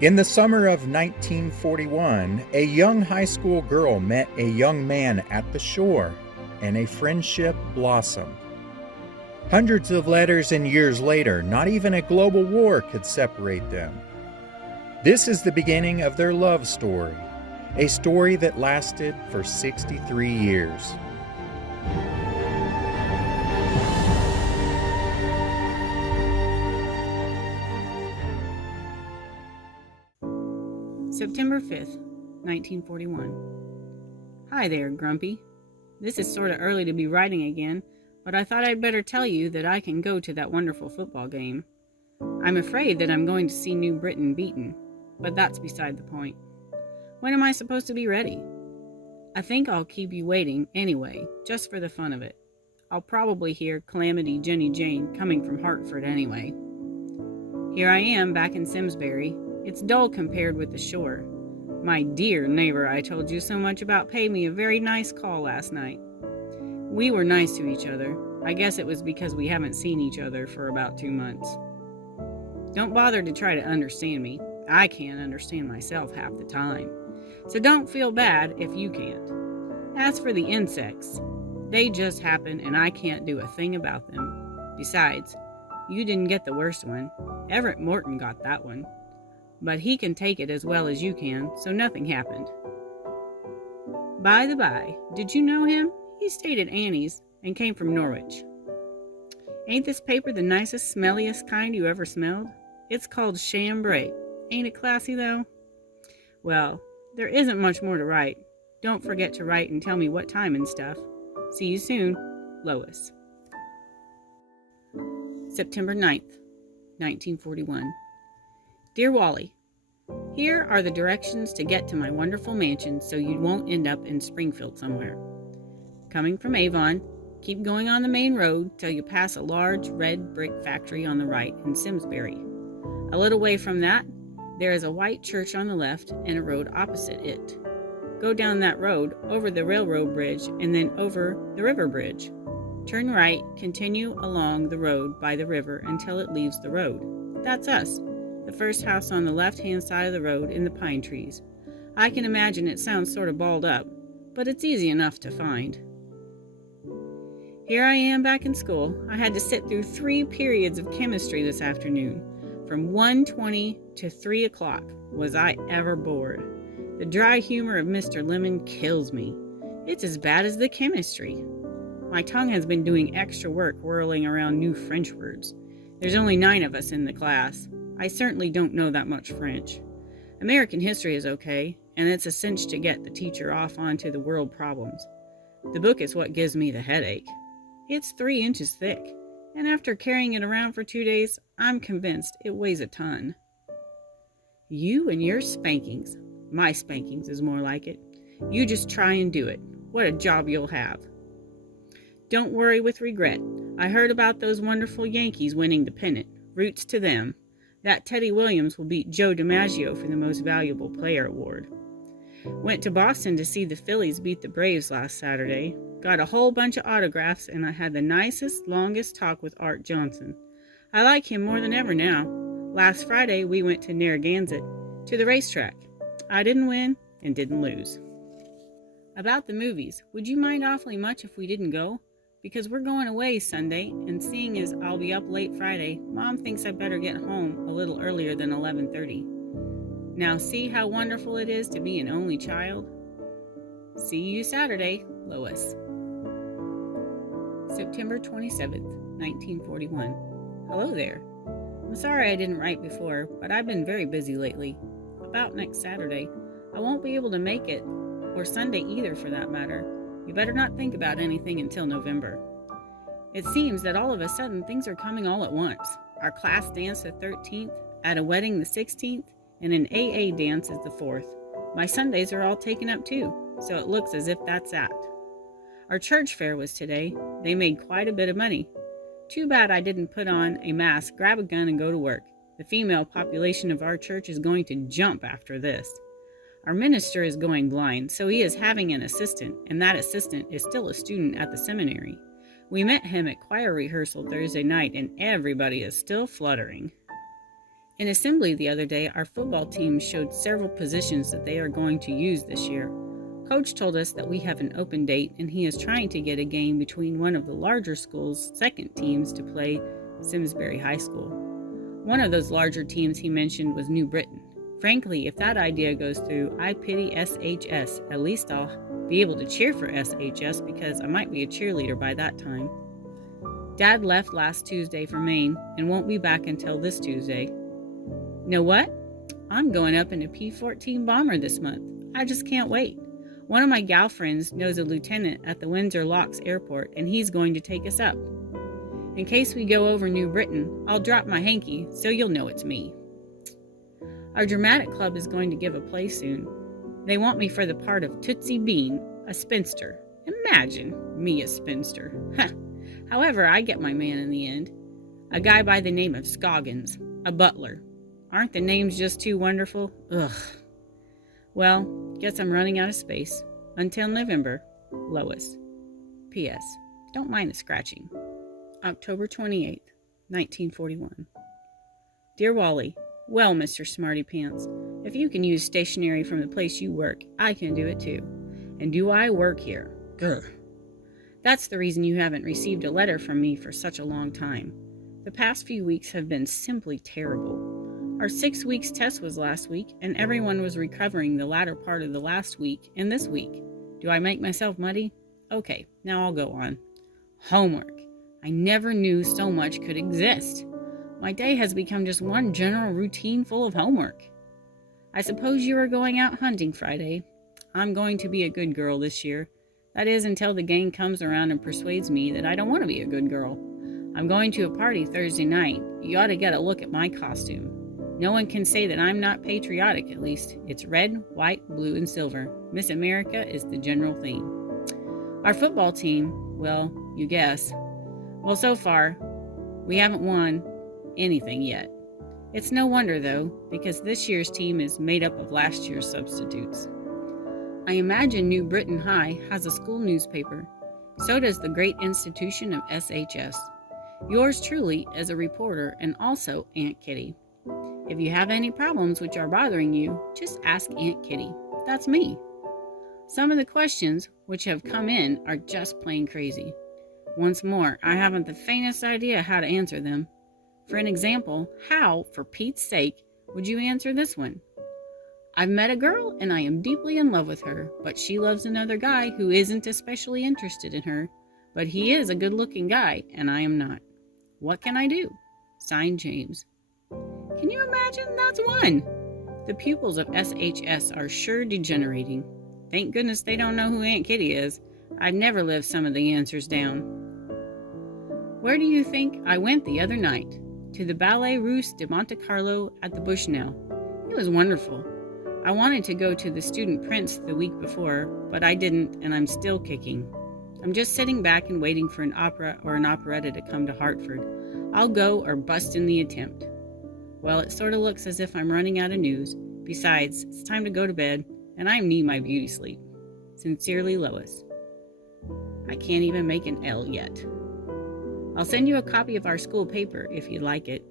In the summer of 1941, a young high school girl met a young man at the shore, and a friendship blossomed. Hundreds of letters and years later, not even a global war could separate them. This is the beginning of their love story, a story that lasted for 63 years. September 5th, 1941. Hi there, Grumpy. This is sort of early to be writing again, but I thought I'd better tell you that I can go to that wonderful football game. I'm afraid that I'm going to see New Britain beaten, but that's beside the point. When am I supposed to be ready? I think I'll keep you waiting anyway, just for the fun of it. I'll probably hear Calamity Jenny Jane coming from Hartford anyway. Here I am back in Simsbury. It's dull compared with the shore. My dear neighbor I told you so much about paid me a very nice call last night. We were nice to each other. I guess it was because we haven't seen each other for about 2 months. Don't bother to try to understand me. I can't understand myself half the time. So don't feel bad if you can't. As for the insects, they just happen and I can't do a thing about them. Besides, you didn't get the worst one. Everett Morton got that one. But he can take it as well as you can, so nothing happened. By the by, did you know him? He stayed at Annie's and came from Norwich. Ain't this paper the nicest, smelliest kind you ever smelled? It's called chambray. Ain't it classy, though? Well, there isn't much more to write. Don't forget to write and tell me what time and stuff. See you soon, Lois. September 9th, 1941. Dear Wally, here are the directions to get to my wonderful mansion so you won't end up in Springfield somewhere. Coming from Avon, keep going on the main road till you pass a large red brick factory on the right in Simsbury. A little way from that, there is a white church on the left and a road opposite it. Go down that road, over the railroad bridge, and then over the river bridge. Turn right, continue along the road by the river until it leaves the road. That's us. The first house on the left-hand side of the road in the pine trees. I can imagine it sounds sort of balled up, but it's easy enough to find. Here I am back in school. I had to sit through 3 periods of chemistry this afternoon, from 1:20 to 3 o'clock. Was I ever bored? The dry humor of Mr. Lemon kills me. It's as bad as the chemistry. My tongue has been doing extra work whirling around new French words. There's only 9 of us in the class. I certainly don't know that much French. American history is okay, and it's a cinch to get the teacher off onto the world problems. The book is what gives me the headache. It's 3 inches thick, and after carrying it around for 2 days, I'm convinced it weighs a ton. You and your spankings. My spankings is more like it. You just try and do it. What a job you'll have. Don't worry with regret. I heard about those wonderful Yankees winning the pennant. Roots to them. That Teddy Williams will beat Joe DiMaggio for the Most Valuable Player award. Went to Boston to see the Phillies beat the Braves last Saturday. Got a whole bunch of autographs, and I had the nicest, longest talk with Art Johnson. I like him more than ever now. Last Friday, we went to Narragansett, to the racetrack. I didn't win and didn't lose. About the movies, would you mind awfully much if we didn't go? Because we're going away Sunday, and seeing as I'll be up late Friday, Mom thinks I better get home a little earlier than 11:30. Now see how wonderful it is to be an only child? See you Saturday, Lois. September 27th, 1941. Hello there. I'm sorry I didn't write before, but I've been very busy lately. About next Saturday, I won't be able to make it, or Sunday either for that matter. You better not think about anything until November. It seems that all of a sudden things are coming all at once. Our class dance the 13th, at a wedding the 16th, and an AA dance is the 4th. My Sundays are all taken up too, so it looks as if that's that. Our church fair was today. They made quite a bit of money. Too bad I didn't put on a mask, grab a gun, and go to work. The female population of our church is going to jump after this. Our minister is going blind, so he is having an assistant, and that assistant is still a student at the seminary. We met him at choir rehearsal Thursday night, and everybody is still fluttering. In assembly the other day, our football team showed several positions that they are going to use this year. Coach told us that we have an open date and he is trying to get a game between one of the larger school's second teams to play Simsbury High School. One of those larger teams he mentioned was New Britain. Frankly, if that idea goes through, I pity SHS. At least I'll be able to cheer for SHS because I might be a cheerleader by that time. Dad left last Tuesday for Maine and won't be back until this Tuesday. Know what? I'm going up in a P-14 bomber this month. I just can't wait. One of my gal friends knows a lieutenant at the Windsor Locks Airport, and he's going to take us up. In case we go over New Britain, I'll drop my hanky so you'll know it's me. Our dramatic club is going to give a play soon. They want me for the part of Tootsie Bean, a spinster. Imagine me a spinster. However, I get my man in the end. A guy by the name of Scoggins, a butler. Aren't the names just too wonderful? Ugh. Well, guess I'm running out of space. Until November, Lois. P.S. Don't mind the scratching. October 28th, 1941. Dear Wally, well, Mr. Smarty Pants, if you can use stationery from the place you work, I can do it too. And do I work here? Grr. That's the reason you haven't received a letter from me for such a long time. The past few weeks have been simply terrible. Our 6 weeks test was last week, and everyone was recovering the latter part of the last week and this week. Do I make myself muddy? Okay, now I'll go on. Homework. I never knew so much could exist. My day has become just one general routine full of homework. I suppose you are going out hunting Friday. I'm going to be a good girl this year. That is, until the gang comes around and persuades me that I don't want to be a good girl. I'm going to a party Thursday night. You ought to get a look at my costume. No one can say that I'm not patriotic, at least. It's red, white, blue, and silver. Miss America is the general theme. Our football team, well, you guess. Well, so far, we haven't won anything yet. It's no wonder, though, because this year's team is made up of last year's substitutes. I imagine New Britain High has a school newspaper. So does the great institution of SHS. Yours truly is a reporter and also Aunt Kitty. If you have any problems which are bothering you, just ask Aunt Kitty. That's me. Some of the questions which have come in are just plain crazy. Once more, I haven't the faintest idea how to answer them. For an example, how, for Pete's sake, would you answer this one? I've met a girl and I am deeply in love with her, but she loves another guy who isn't especially interested in her, but he is a good-looking guy and I am not. What can I do? Signed, James. Can you imagine? That's one. The pupils of SHS are sure degenerating. Thank goodness they don't know who Aunt Kitty is. I'd never live some of the answers down. Where do you think I went the other night? To the Ballet Russe de Monte Carlo at the Bushnell. It was wonderful. I wanted to go to the Student Prince the week before, but I didn't, and I'm still kicking. I'm just sitting back and waiting for an opera or an operetta to come to Hartford. I'll go or bust in the attempt. Well, it sort of looks as if I'm running out of news. Besides, it's time to go to bed, and I need my beauty sleep. Sincerely, Lois. I can't even make an L yet. I'll send you a copy of our school paper if you'd like it.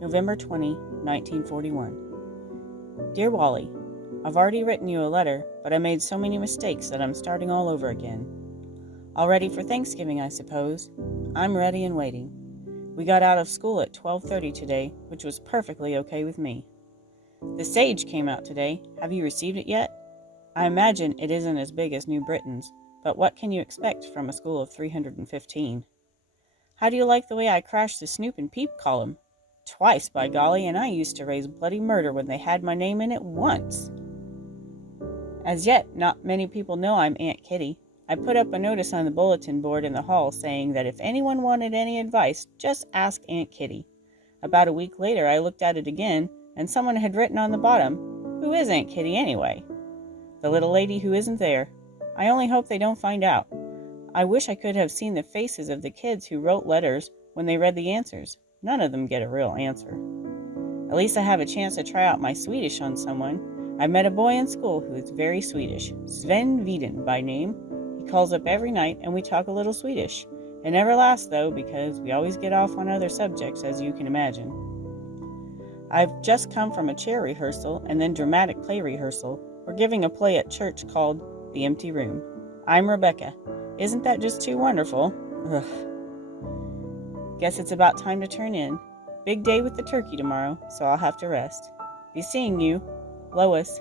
November 20, 1941. Dear Wally, I've already written you a letter, but I made so many mistakes that I'm starting all over again. All ready for Thanksgiving, I suppose. I'm ready and waiting. We got out of school at 12:30 today, which was perfectly okay with me. The Sage came out today. Have you received it yet? I imagine it isn't as big as New Britain's, but what can you expect from a school of 315? How do you like the way I crashed the Snoop and Peep column? Twice, by golly, and I used to raise bloody murder when they had my name in it once. As yet, not many people know I'm Aunt Kitty. I put up a notice on the bulletin board in the hall saying that if anyone wanted any advice, just ask Aunt Kitty. About a week later, I looked at it again, and someone had written on the bottom, "Who is Aunt Kitty anyway?" The little lady who isn't there. I only hope they don't find out. I wish I could have seen the faces of the kids who wrote letters when they read the answers. None of them get a real answer. At least I have a chance to try out my Swedish on someone. I met a boy in school who is very Swedish, Sven Viden by name. He calls up every night and we talk a little Swedish. It never lasts though, because we always get off on other subjects, as you can imagine. I've just come from a chair rehearsal and then dramatic play rehearsal. We're giving a play at church called The Empty Room. I'm Rebecca. Isn't that just too wonderful? Ugh. Guess it's about time to turn in. Big day with the turkey tomorrow, so I'll have to rest. Be seeing you, Lois.